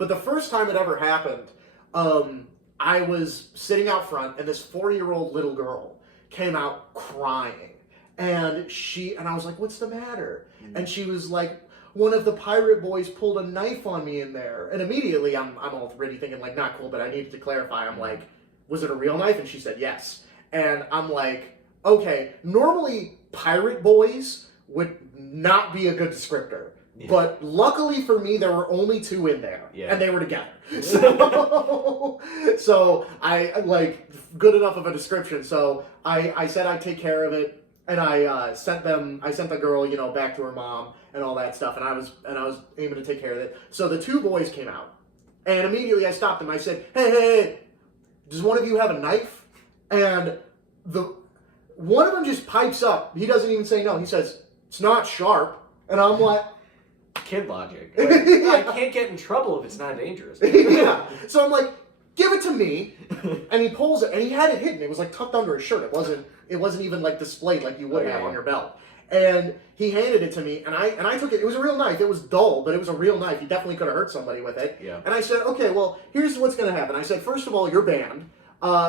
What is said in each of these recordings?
But the first time it ever happened, I was sitting out front, and this 4-year-old little girl came out crying. And I was like, "What's the matter?" And she was like, "One of the pirate boys pulled a knife on me in there." And immediately I'm already thinking, like, not cool, but I needed to clarify. I'm like, "Was it a real knife?" And she said, "Yes." And I'm like, okay, normally pirate boys would not be a good descriptor. Yeah. But luckily for me, there were only 2 in there, and they were together. So I, like, good enough of a description. So I said I'd take care of it, and I sent the girl, back to her mom and all that stuff, and I was aiming to take care of it. So the 2 boys came out, and immediately I stopped them. I said, hey, does one of you have a knife? And one of them just pipes up. He doesn't even say no. He says, "It's not sharp." And I'm like, kid logic. Like, I can't get in trouble if it's not dangerous. Yeah. So I'm like, "Give it to me." And he pulls it, and he had it hidden. It was like tucked under his shirt. It wasn't even like displayed like you would have on your belt. And he handed it to me, and I took it. It was a real knife. It was dull, but it was a real knife. He definitely could have hurt somebody with it. Yeah. And I said, "Okay, well, here's what's going to happen." I said, "First of all, you're banned.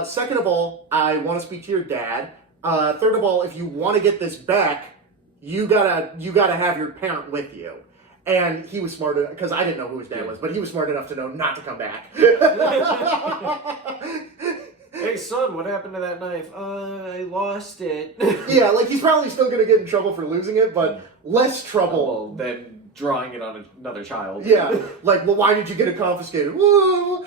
Second of all, I want to speak to your dad. Third of all, if you want to get this back, you gotta have your parent with you." And he was smart enough, because I didn't know who his dad was, but he was smart enough to know not to come back. Hey son, what happened to that knife? I lost it. Yeah, like he's probably still gonna get in trouble for losing it, but less trouble than drawing it on another child. Yeah, like, well, why did you get it confiscated? Woo!